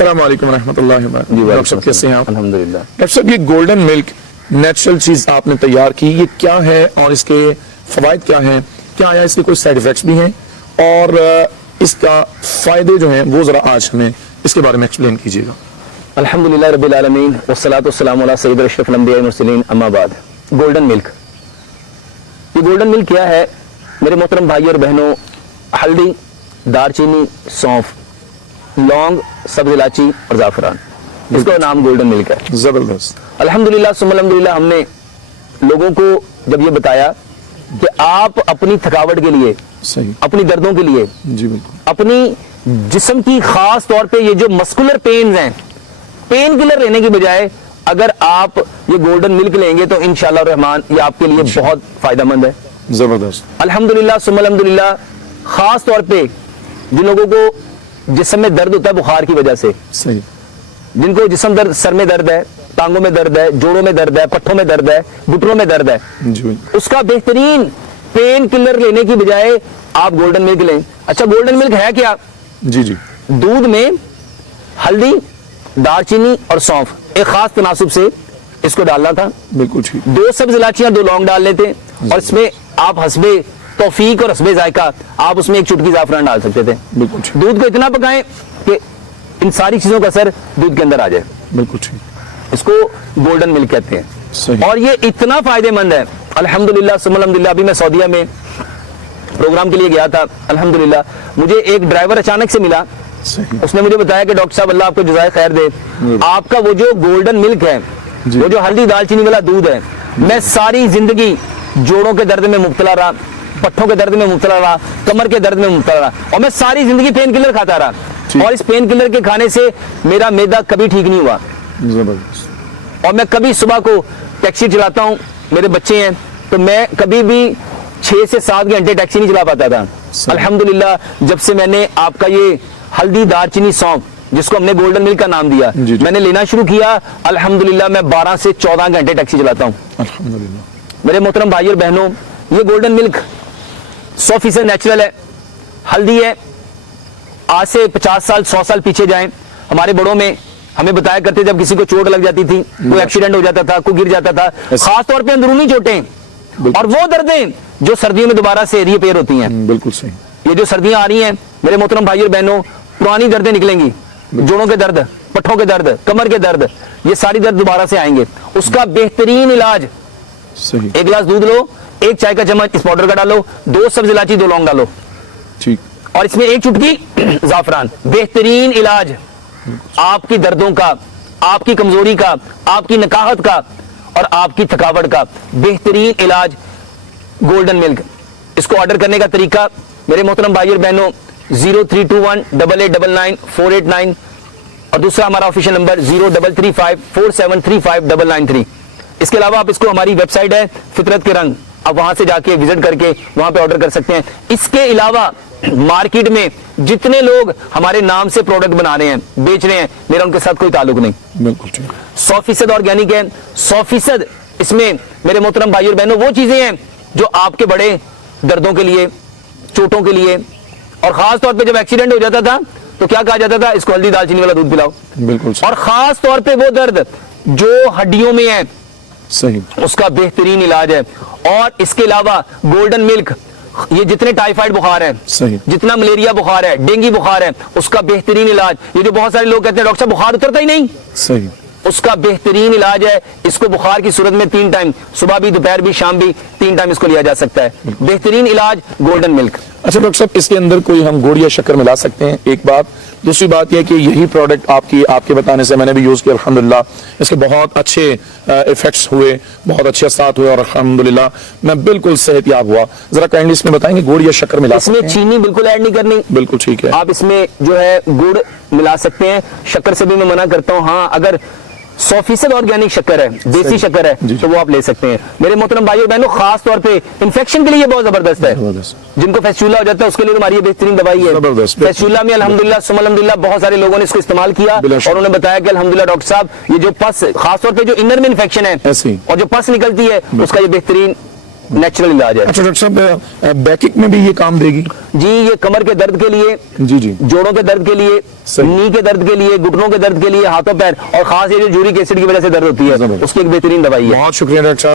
अस्सलाम वालेकुम रहमतुल्लाहि व बरकातहू। डॉक्टर साहब कैसे हैं आप? अल्हम्दुलिल्लाह। डॉक्टर साहब ये गोल्डन मिल्क नेचुरल चीज आपने तैयार की, ये क्या है और इसके फवायद क्या हैं? क्या आया इसके कोई साइड इफेक्ट्स भी हैं और इसका फायदे जो हैं वो जरा आज हमें इसके बारे में एक्सप्लेन कीजिएगा। अल्हम्दुलिल्लाह रब्बिल आलमीन वस्सलातु वस्सलामु अला सय्यिदिल अशरफिल अंबिया वल मुरसलीन अम्मा बाद। गोल्डन मिल्क, ये गोल्डन मिल्क क्या है मेरे मोहतरम भाई और बहनों? हल्दी, दारचीनी, सौंफ, लौंग, सब्ज इलायची और जाफरान, इसका नाम गोल्डन मिल्क है। जबरदस्त। अल्हम्दुलिल्लाह सुम्मा अल्हम्दुलिल्लाह, हमने लोगों को जब ये बताया कि आप अपनी थकावट के लिए, सही, अपनी दर्दों के लिए, जी बिल्कुल, अपनी जिस्म की खास तौर पे ये जो मस्कुलर पेन्स हैं, पेन किलर लेने की बजाय अगर आप ये गोल्डन मिल्क लेंगे तो इंशाअल्लाह रहमान ये आपके लिए बहुत फायदेमंद है। जबरदस्त। अल्हम्दुलिल्लाह सुम्मा अल्हम्दुलिल्लाह, खास तौर पे जिन लोगों को जिस्म में दर्द होता है बुखार की वजह से, सही, जिनको जिस्म दर्द, सर में दर्द है, टांगों में दर्द है, जोड़ों में दर्द है, पट्ठों में दर्द है, घुटनों में दर्द है, जी बिल्कुल, उसका बेहतरीन पेन किलर लेने की बजाय आप गोल्डन मिल्क लें। अच्छा, गोल्डन मिल्क है क्या? जी जी, दूध में हल्दी, दालचीनी और सौंफ एक खास तनासुब से इसको डालना था, बिल्कुल ठीक, 2 सब्ज इलायचियां, 2 लौंग डाल लेते और इसमें आप हस्बे तौफीक और हस्बे जायका आप उसमें 1 चुटकी जाफरान डाल सकते थे। बिल्कुल ठीक, दूध को इतना पकाएं कि इन सारी चीजों का असर दूध के अंदर आ जाए, बिल्कुल ठीक, इसको गोल्डन मिल्क कहते हैं। सही, और ये इतना फायदेमंद है अल्हम्दुलिल्लाह सुम्मा अल्हम्दुलिल्लाह। अभी मैं सऊदीया में प्रोग्राम के लिए गया था, अल्हम्दुलिल्लाह मुझे एक ड्राइवर अचानक से मिला, सही, उसने मुझे बताया कि डॉक्टर साहब अल्लाह आपको जज़ाए खैर दे, आपका वो जो गोल्डन मिल्क है, वो जो हल्दी दालचीनी वाला दूध है, मैं सारी जिंदगी जोड़ों के दर्द में मुब्तला रहा, पट्ठों के दर्द में मुब्तला रहा, कमर के दर्द में मुब्तला रहा और मैं सारी जिंदगी पेन किलर खाता रहा और इस पेन किलर के खाने से मेरा मैदा कभी ठीक नहीं हुआ जबरदस्त, और मैं कभी सुबह को टैक्सी चलाता हूँ, मेरे बच्चे हैं, तो मैं कभी भी 6 से 7 घंटे टैक्सी नहीं चला पाता था। अल्हम्दुलिल्लाह जब से मैंने आपका ये हल्दी, दालचीनी, सौंफ, जिसको हमने गोल्डन मिल्क का नाम दिया, मैंने लेना शुरू किया, अल्हम्दुलिल्लाह मैं 12 से 14 घंटे टैक्सी चलाता हूँ। अल्हम्दुलिल्लाह। मेरे मोहतरम भाई और बहनों, ये गोल्डन मिल्क 100% नेचुरल है, हल्दी है। आज से 50 साल 100 साल पीछे जाएं, हमारे बड़ों में हमें बताया करते जब किसी को चोट लग जाती थी, कोई एक्सीडेंट हो जाता था, कोई गिर जाता था, खास तौर पे अंदरूनी चोटें और वो दर्दें जो सर्दियों में दोबारा से रिपेयर होती हैं। बिल्कुल सही। ये जो सर्दियां आ रही हैं मेरे मोहतरम भाई और बहनों, पुरानी दर्दें निकलेंगी, जोड़ों के दर्द, पट्ठों के दर्द, कमर के दर्द, ये सारी दर्द दोबारा से आएंगे। उसका बेहतरीन इलाज, सही, 1 गिलास दूध लो, 1 चाय का चम्मच इस पाउडर का डालो, 2 सब्ज इलायची, 2 लौंग डालो, ठीक, और इसमें 1 चुटकी जाफरान। बेहतरीन इलाज आपकी दर्दों का, आपकी कमजोरी का, आपकी नकाहत का और आपकी थकावट का बेहतरीन इलाज गोल्डन मिल्क। इसको ऑर्डर करने का तरीका मेरे मोहतरम भाई और बहनों 03218899 और दूसरा हमारा ऑफिशियल नंबर 033547359993। इसके अलावा आप इसको, हमारी वेबसाइट है फितरत के रंग, आप वहां से जाके विजिट करके वहां पे ऑर्डर कर सकते हैं। इसके अलावा मार्केट में जितने लोग हमारे नाम से प्रोडक्ट बना रहे हैं, बेच रहे हैं, मेरा उनके साथ कोई ताल्लुक नहीं। बिल्कुल ठीक, 100% ऑर्गेनिक है, 100% इसमें मेरे मोहतरम भाई और बहनों वो चीजें हैं जो आपके बड़े दर्दों के लिए, चोटों के लिए, और खास तौर पे जब एक्सीडेंट हो जाता था तो क्या कहा जाता था, इसको हल्दी दालचीनी वाला दूध पिलाओ। बिल्कुल सही, और खास तौर पे वो दर्द जो हड्डियों में है, सही, उसका बेहतरीन इलाज है। और इसके अलावा गोल्डन मिल्क, ये जितने टाइफाइड बुखार है, सही, जितना मलेरिया बुखार है, डेंगू बुखार है, उसका बेहतरीन इलाज। ये जो बहुत सारे लोग कहते हैं डॉक्टर साहब बुखार उतरता ही नहीं, सही, उसका बेहतरीन इलाज है। इसको बुखार की सूरत में 3 टाइम, सुबह भी, दोपहर भी, शाम भी, 3 टाइम इसको लिया जा सकता है। बेहतरीन इलाज गोल्डन मिल्क। अच्छा डॉक्टर साहब, इसके अंदर कोई हम गुड़ या शक्कर मिला सकते हैं? एक बात। दूसरी बात यह कि यही प्रोडक्ट आपके बताने से मैंने भी यूज किया, अल्हम्दुलिल्लाह इसके बहुत अच्छे इफेक्ट्स हुए, बहुत अच्छे असरात हुए और अल्हम्दुलिल्लाह मैं बिल्कुल सेहतयाब हुआ। जरा काइंडली इसमें बताएंगे गुड़ या शक्कर मिला सकते हैं? इसमें चीनी बिल्कुल ऐड नहीं करनी। बिल्कुल ठीक है। आप इसमें जो है गुड़ मिला सकते हैं, शक्कर से भी मैं मना करता हूँ। हाँ, अगर 100% ऑर्गेनिक शक्कर है, देसी शक्कर है, तो वो आप ले सकते हैं। मेरे मोहतरम भाइयों बहनों, खास तौर पे इन्फेक्शन के लिए ये बहुत जबरदस्त है। जिनको फेस्चुला हो जाता है उसके लिए हमारी ये बेहतरीन दवाई है। फेस्चुला में अल्हम्दुलिल्लाह सुम्मा अल्हम्दुलिल्लाह बहुत सारे लोगों ने इसको इस्तेमाल किया और उन्होंने बताया कि अल्हम्दुलिल्लाह डॉक्टर साहब ये जो पस, खास तौर पे जो इनर में इन्फेक्शन है और जो पस निकलती है, उसका ये बेहतरीन نیچرل علاج ہے. اچھا ڈاکٹر صاحب بیکک میں بھی یہ کام دے گی؟ جی یہ کمر کے درد کے لیے, جی جی, جوڑوں کے درد کے لیے, نی کے درد کے لیے, گھٹنوں کے درد کے لیے, ہاتھوں پیر, اور خاص یہ جو یورک ایسڈ کی وجہ سے درد ہوتی ہے اس کی ایک بہترین دوائی ہے. بہت شکریہ ڈاکٹر صاحب.